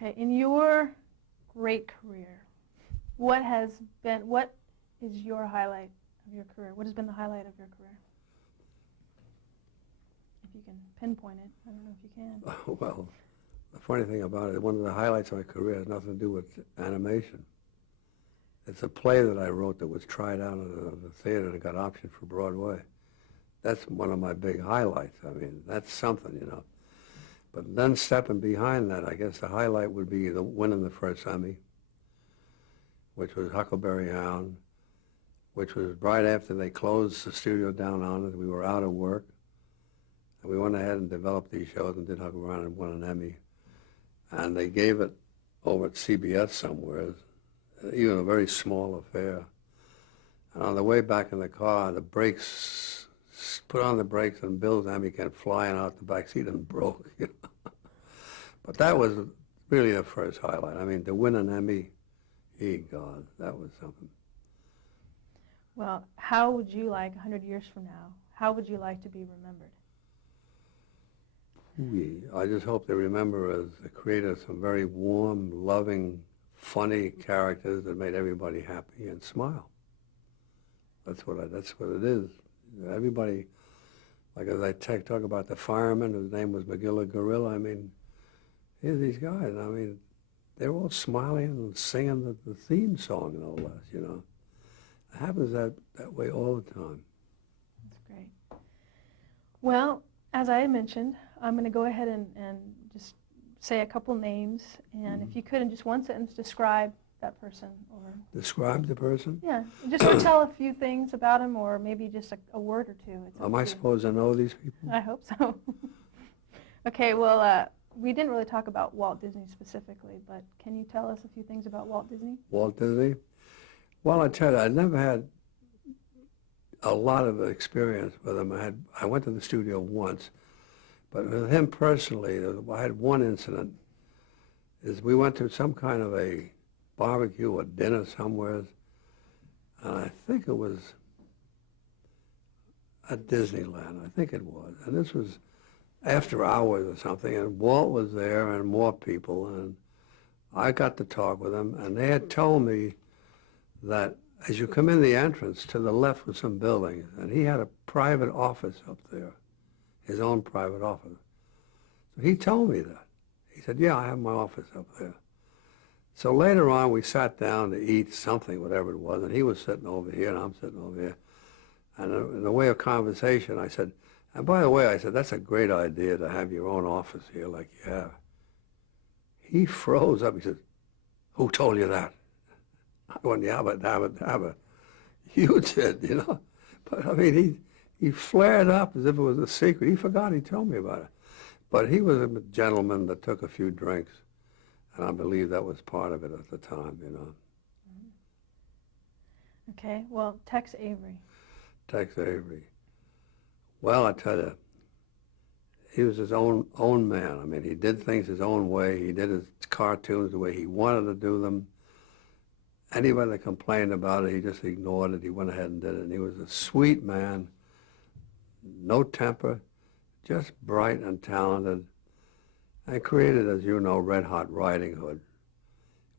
Okay, in your great career, what is your highlight of your career? What has been the highlight of your career? If you can pinpoint it, I don't know if you can. Well, the funny thing about it, one of the highlights of my career has nothing to do with animation. It's a play that I wrote that was tried out at the theater and got optioned for Broadway. That's one of my big highlights. I mean, that's something, you know. But then stepping behind that, I guess the highlight would be the winning the first Emmy, which was Huckleberry Hound, which was right after they closed the studio down on us. We were out of work. And we went ahead and developed these shows and did Huckleberry Hound and won an Emmy. And they gave it over at CBS somewhere, even a very small affair. And on the way back in the car, the brakes, put on the brakes, and Bill's Emmy came flying out the back seat and broke. You know? But that was really the first highlight. I mean, to win an Emmy, God, that was something. Well, how would you like, 100 years from now, how would you like to be remembered? I just hope they remember as the creator of some very warm, loving, funny characters that made everybody happy and smile. That's what it is. Everybody, like as I talk about the fireman whose name was McGilla Gorilla, I mean, here's these guys. I mean, they're all smiling and singing the theme song, no less, you know. It happens that way all the time. That's great. Well, as I mentioned, I'm going to go ahead and just say a couple names, and if you could, in just one sentence, describe that person. Or describe the person? Yeah, just to tell a few things about him, or maybe just a word or two. Am I supposed to know these people? I hope so. Okay, well, we didn't really talk about Walt Disney specifically, but can you tell us a few things about Walt Disney? Walt Disney? Well, I tell you, I never had a lot of experience with him. I went to the studio once, but with him personally, I had one incident. Is we went to some kind of a barbecue or dinner somewhere, and I think it was at Disneyland. I think it was, and this was after hours or something, and Walt was there and more people, and I got to talk with him, and they had told me that as you come in the entrance, to the left was some buildings, and he had a private office up there, his own private office. So he told me that. He said, yeah, I have my office up there. So later on, we sat down to eat something, whatever it was, and he was sitting over here, and I'm sitting over here. And in the way of conversation, I said, and by the way, I said, that's a great idea to have your own office here like you have. He froze up. He said, who told you that? I went, yeah, you did, you know. But, I mean, he flared up as if it was a secret. He forgot he told me about it. But he was a gentleman that took a few drinks, and I believe that was part of it at the time, you know. Okay, well, Tex Avery. Tex Avery. Well, I tell you, he was his own man. I mean, he did things his own way. He did his cartoons the way he wanted to do them. Anybody that complained about it, he just ignored it. He went ahead and did it. And he was a sweet man, no temper, just bright and talented, and created, as you know, Red Hot Riding Hood,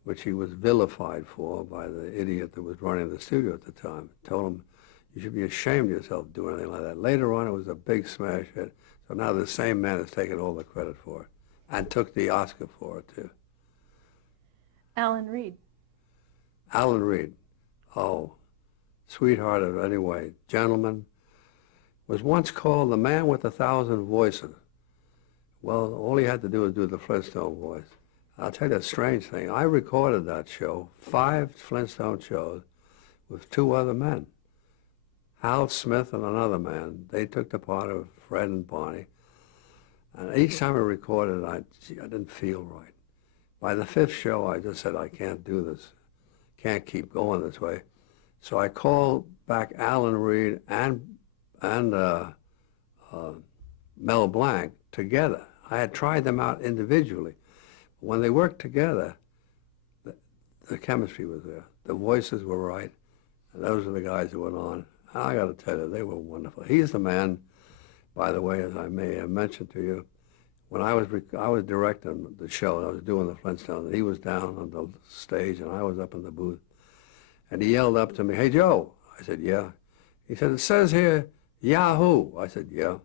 which he was vilified for by the idiot that was running the studio at the time. Told him, you should be ashamed of yourself doing anything like that. Later on, it was a big smash hit. So now the same man has taken all the credit for it and took the Oscar for it, too. Alan Reed. Alan Reed, oh, sweetheart of anyway, gentleman, was once called the man with 1,000 voices. Well, all he had to do was do the Flintstone voice. I'll tell you a strange thing. I recorded that show, 5 Flintstone shows, with 2 other men. Hal Smith and another man. They took the part of Fred and Barney. And each time I recorded, I didn't feel right. By the 5th show, I just said, I can't do this. Can't keep going this way. So I called back Alan Reed and Mel Blanc together. I had tried them out individually. When they worked together, the chemistry was there. The voices were right. And those are the guys who went on. And I got to tell you, they were wonderful. He's the man, by the way, as I may have mentioned to you, when I was directing the show. I was doing the Flintstones, and he was down on the stage, and I was up in the booth. And he yelled up to me, "Hey, Joe." I said, "Yeah." He said, "It says here, Yahoo." I said, "Yeah,"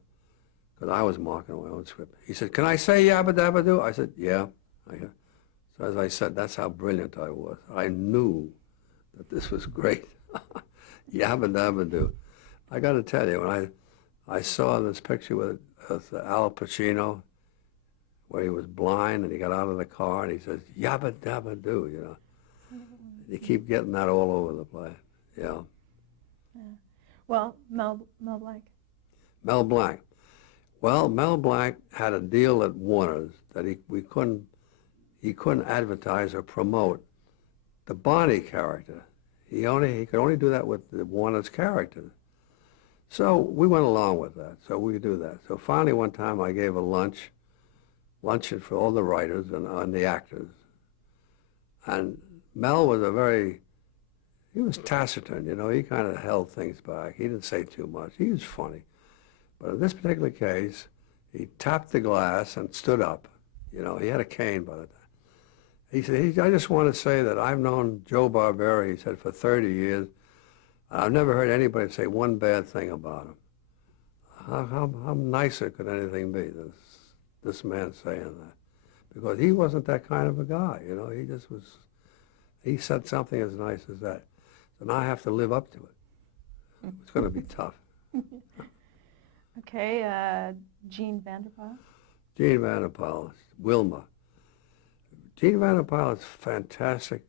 because I was marking my own script. He said, "Can I say Yabba Dabba Doo?" I said, "Yeah." So as I said, that's how brilliant I was. I knew that this was great. Yabba Dabba Doo. I got to tell you, when I saw this picture with Al Pacino, where he was blind and he got out of the car and he says, "Yabba Dabba Doo," you know. You keep getting that all over the place. Yeah. Yeah. Well, Mel Blanc. Mel Blanc. Well, Mel Blanc had a deal at Warner's that he couldn't advertise or promote the Barney character. He could only do that with the Warner's characters. So we went along with that. So we could do that. So finally one time I gave a luncheon for all the writers and the actors. And Mel was he was taciturn, you know. He kind of held things back. He didn't say too much. He was funny. But in this particular case, he tapped the glass and stood up. You know, he had a cane by the time. He said, "I just want to say that I've known Joe Barbera," he said, "for 30 years. I've never heard anybody say one bad thing about him." How nicer could anything be, this man saying that? Because he wasn't that kind of a guy, you know. He said something as nice as that. So now I have to live up to it. It's going to be tough. Okay, Jean Vanderpyle. Jean Vanderpyle, Wilma. Jean Vanderpyle is fantastic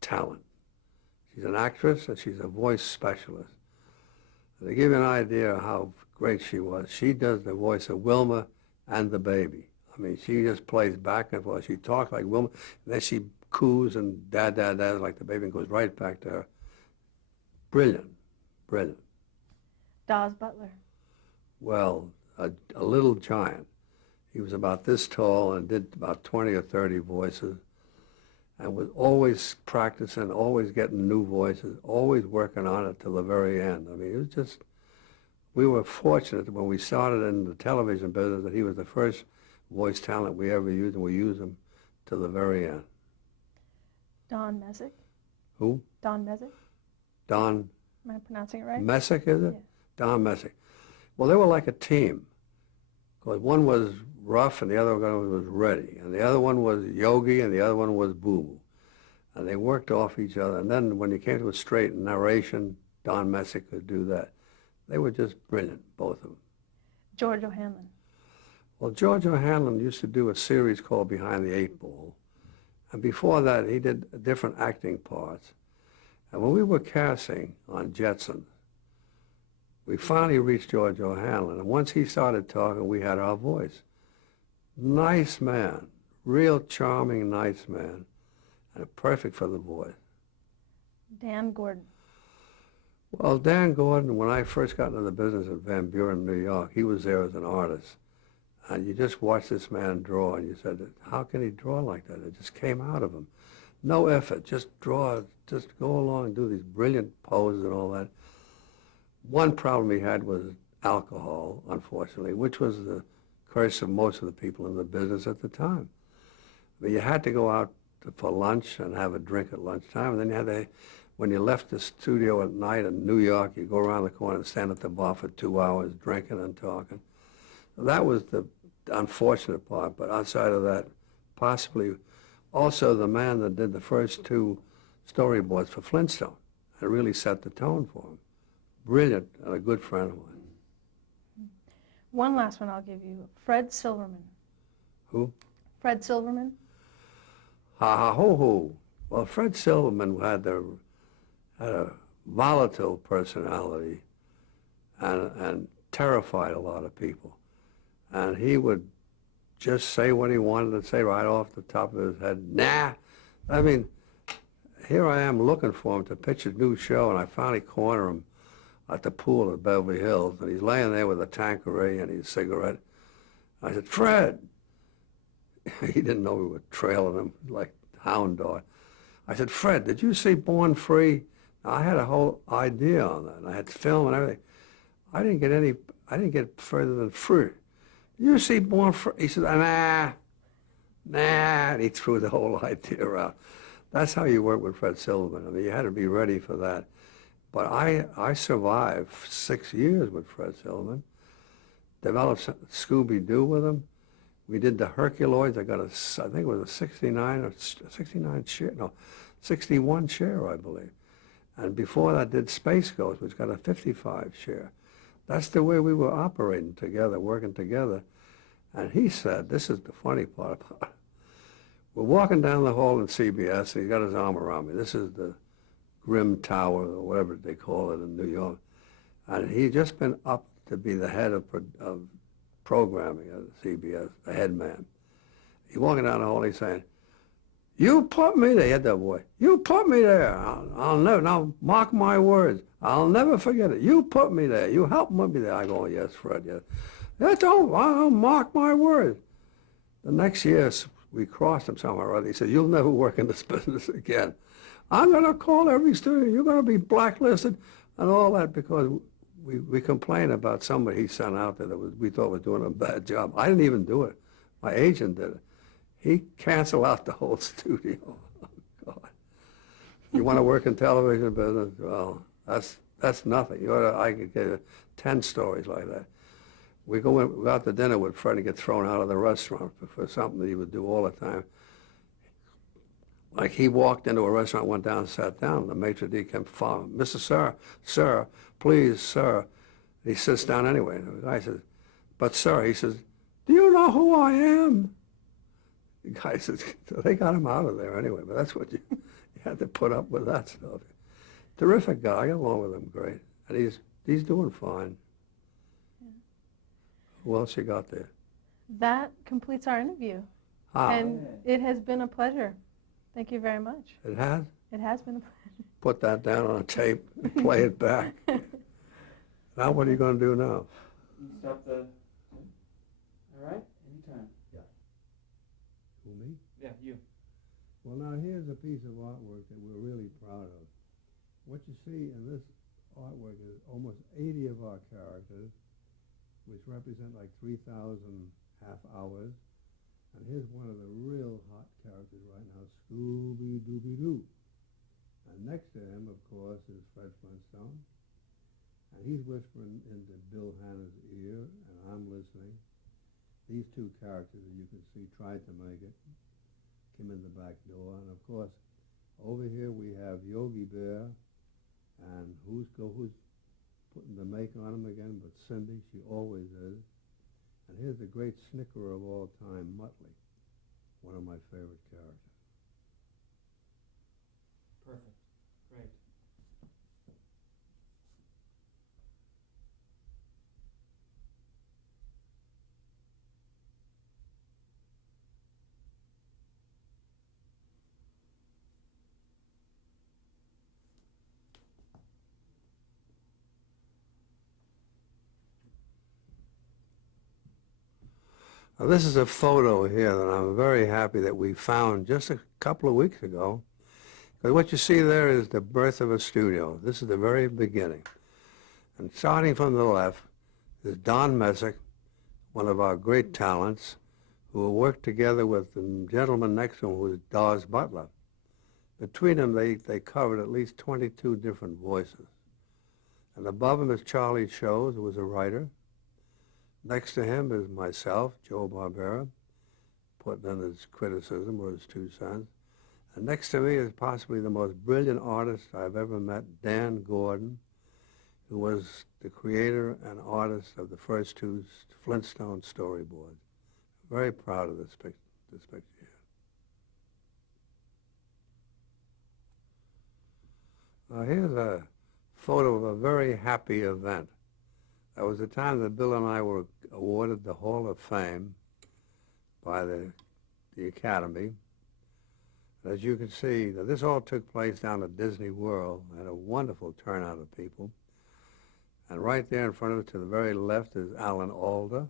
talent. She's an actress and she's a voice specialist. And to give you an idea of how great she was, she does the voice of Wilma and the baby. I mean, she just plays back and forth. She talks like Wilma, and then she coos and dad like the baby and goes right back to her. Brilliant, brilliant. Dawes Butler. Well, a little giant. He was about this tall and did about 20 or 30 voices and was always practicing, always getting new voices, always working on it till the very end. I mean, it was just, we were fortunate when we started in the television business that he was the first voice talent we ever used, and we used him till the very end. Don Messick. Who? Don Messick. Don. Am I pronouncing it right? Messick, is it? Yeah. Don Messick. Well, they were like a team. Because one was rough and the other one was ready. And the other one was Yogi and the other one was Boo Boo. And they worked off each other. And then when you came to a straight narration, Don Messick could do that. They were just brilliant, both of them. George O'Hanlon. Well, George O'Hanlon used to do a series called Behind the Eight Ball. And before that, he did different acting parts. And when we were casting on Jetsons, we finally reached George O'Hanlon. And once he started talking, we had our voice. Nice man, real charming, nice man, and perfect for the voice. Dan Gordon. Well, Dan Gordon, when I first got into the business at Van Buren, New York, he was there as an artist. And you just watched this man draw, and you said, how can he draw like that? It just came out of him. No effort, just draw, just go along and do these brilliant poses and all that. One problem he had was alcohol, unfortunately, which was the curse of most of the people in the business at the time. But you had to go out for lunch and have a drink at lunchtime, and then you had to, when you left the studio at night in New York, you go around the corner and stand at the bar for 2 hours drinking and talking. So that was the unfortunate part, but outside of that, possibly also the man that did the first two storyboards for Flintstone and really set the tone for him. Brilliant and a good friend of mine. One last one I'll give you. Fred Silverman. Who? Fred Silverman. Ha ha ho ho. Well, Fred Silverman had a volatile personality and terrified a lot of people. And he would just say what he wanted to say right off the top of his head. Nah. I mean, here I am looking for him to pitch a new show, and I finally corner him at the pool at Beverly Hills, and he's laying there with a Tanqueray and his cigarette. I said, Fred. He didn't know we were trailing him like hound dog. I said, Fred, did you see Born Free? Now, I had a whole idea on that, and I had film and everything. I didn't get further than free. do you see more? He said, nah, and he threw the whole idea out. That's how you work with Fred Silverman. I mean, you had to be ready for that. But I survived 6 years with Fred Silverman, developed Scooby-Doo with him. We did the Herculoids. I got I think it was a 69 or 69 share, no, 61 share, I believe. And before that, did Space Ghost, which got a 55 share. That's the way we were operating together, working together. And he said, this is the funny part about it. We're walking down the hall in CBS, and he's got his arm around me. This is the Grim Tower, or whatever they call it in New York. And he'd just been up to be the head of programming at CBS, the head man. He's walking down the hall, he's saying, you put me there, he had that voice. You put me there. I'll never, now mark my words. I'll never forget it. You put me there. You helped me there. I go, yes, Fred, yes. I'll mark my words. The next year, we crossed him somewhere or other. He said, you'll never work in this business again. I'm going to call every studio. You're going to be blacklisted and all that, because we complained about somebody he sent out there that we thought was doing a bad job. I didn't even do it. My agent did it. He canceled out the whole studio. Oh, God. You want to work in television business? Well, that's nothing. I could get 10 stories like that. We go out to dinner with Fred and get thrown out of the restaurant for something that he would do all the time. Like he walked into a restaurant, went down and sat down, and the maitre d' came following. Mr. Sir, please, sir. He sits down anyway. And the guy says, but sir, he says, do you know who I am? The guy says, so they got him out of there anyway, but that's what you had to put up with that stuff. Terrific guy. I get along with him great. And he's doing fine. Yeah. Who else you got there? That completes our interview. And it has been a pleasure. Thank you very much. It has? It has been a pleasure. Put that down on a tape and play it back. Now what are you going to do now? You stop the... All right? Anytime. Yeah. Who, me? Yeah, you. Well, now here's a piece of artwork that we're really proud of. What you see in this artwork is almost 80 of our characters, which represent like 3,000 half hours. And here's one of the real hot characters right now, Scooby-Dooby-Doo. And next to him, of course, is Fred Flintstone. And he's whispering into Bill Hanna's ear, and I'm listening. These two characters, as you can see, tried to make it, came in the back door. And of course, over here we have Yogi Bear, and who's putting the make on him again but Cindy? She always is. And here's the great snickerer of all time, Muttley, one of my favorite characters. Perfect. Great. Now, this is a photo here that I'm very happy that we found just a couple of weeks ago. Because what you see there is the birth of a studio. This is the very beginning. And starting from the left is Don Messick, one of our great talents, who worked together with the gentleman next to him, who was Dawes Butler. Between them, they covered at least 22 different voices. And above him is Charlie Shows, who was a writer. Next to him is myself, Joe Barbera, putting in his criticism or his 2 cents. And next to me is possibly the most brilliant artist I've ever met, Dan Gordon, who was the creator and artist of the first 2 Flintstone storyboards. Very proud of this picture here. Now here's a photo of a very happy event. That was the time that Bill and I were awarded the Hall of Fame by the Academy. As you can see, this all took place down at Disney World. Had a wonderful turnout of people. And right there in front of us to the very left is Alan Alda.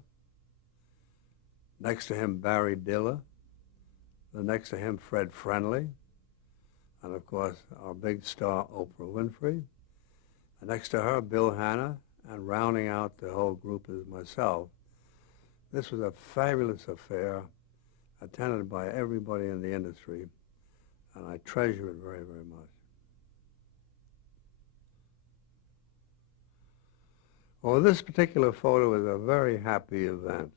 Next to him, Barry Diller. The next to him, Fred Friendly. And of course, our big star, Oprah Winfrey. And next to her, Bill Hanna. And rounding out the whole group is myself. This was a fabulous affair, attended by everybody in the industry, and I treasure it very, very much. Well, this particular photo is a very happy event.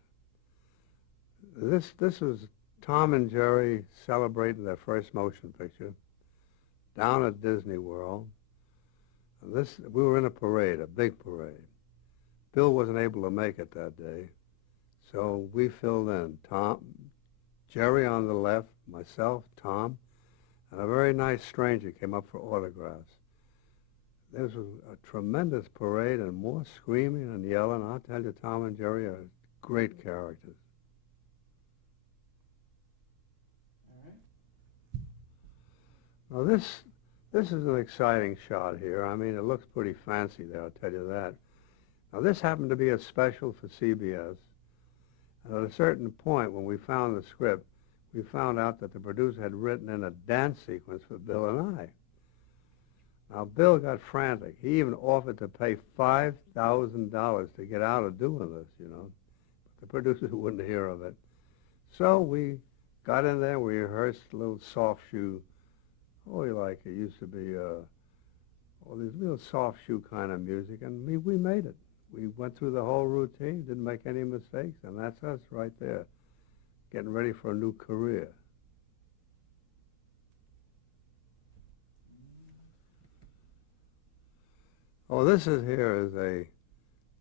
This was Tom and Jerry celebrating their first motion picture down at Disney World. And we were in a parade, a big parade. Bill wasn't able to make it that day, so we filled in. Jerry on the left, myself, Tom, and a very nice stranger came up for autographs. There was a tremendous parade and more screaming and yelling. I'll tell you, Tom and Jerry are great characters. All right. Now this is an exciting shot here. I mean, it looks pretty fancy there, I'll tell you that. Now this happened to be a special for CBS. And at a certain point when we found the script, we found out that the producer had written in a dance sequence for Bill and I. Now, Bill got frantic. He even offered to pay $5,000 to get out of doing this, you know. But the producer wouldn't hear of it. So we got in there, we rehearsed a little soft shoe. Oh, like it used to be all these little soft shoe kind of music, and we made it. We went through the whole routine, didn't make any mistakes, and that's us right there, getting ready for a new career. Oh, this here is a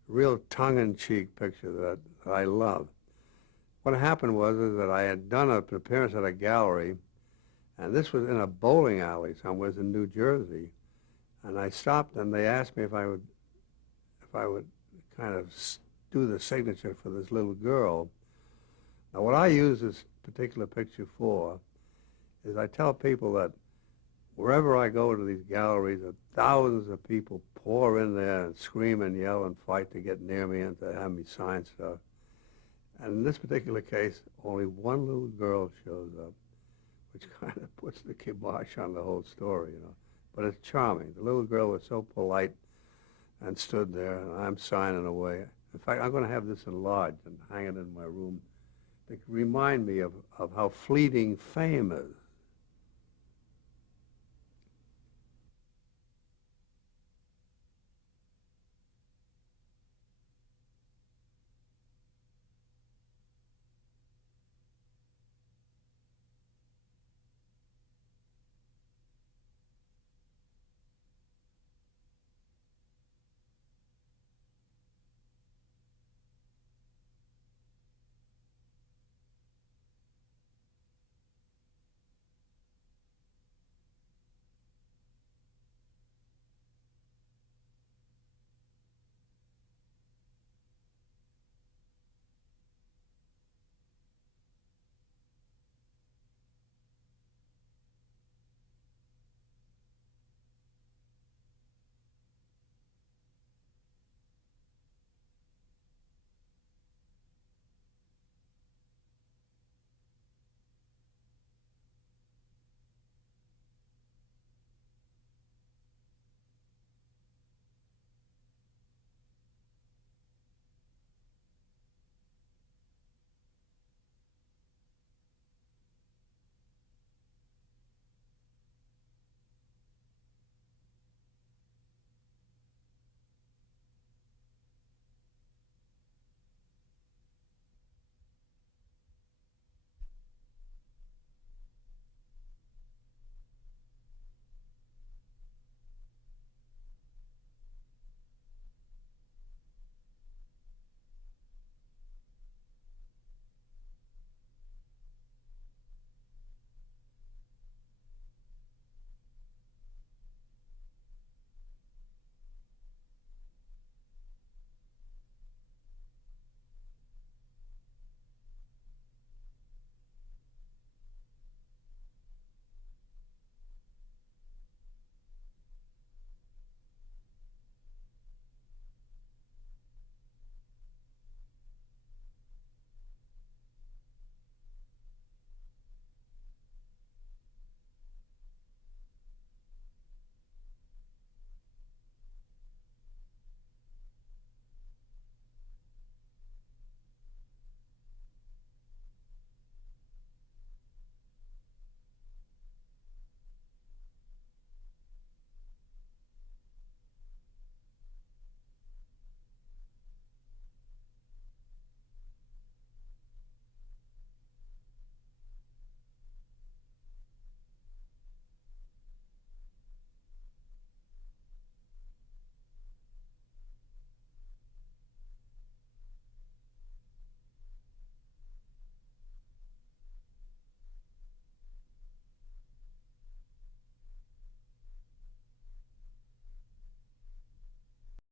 real tongue-in-cheek picture that I love. What happened was that I had done an appearance at a gallery, and this was in a bowling alley somewhere in New Jersey. And I stopped, and they asked me if I would kind of do the signature for this little girl. Now, what I use this particular picture for is I tell people that wherever I go to these galleries, thousands of people pour in there and scream and yell and fight to get near me and to have me sign stuff. And in this particular case, only one little girl shows up, which kind of puts the kibosh on the whole story, you know. But it's charming. The little girl was so polite and stood there, and I'm signing away. In fact, I'm going to have this enlarged and hang it in my room to remind me of how fleeting fame is.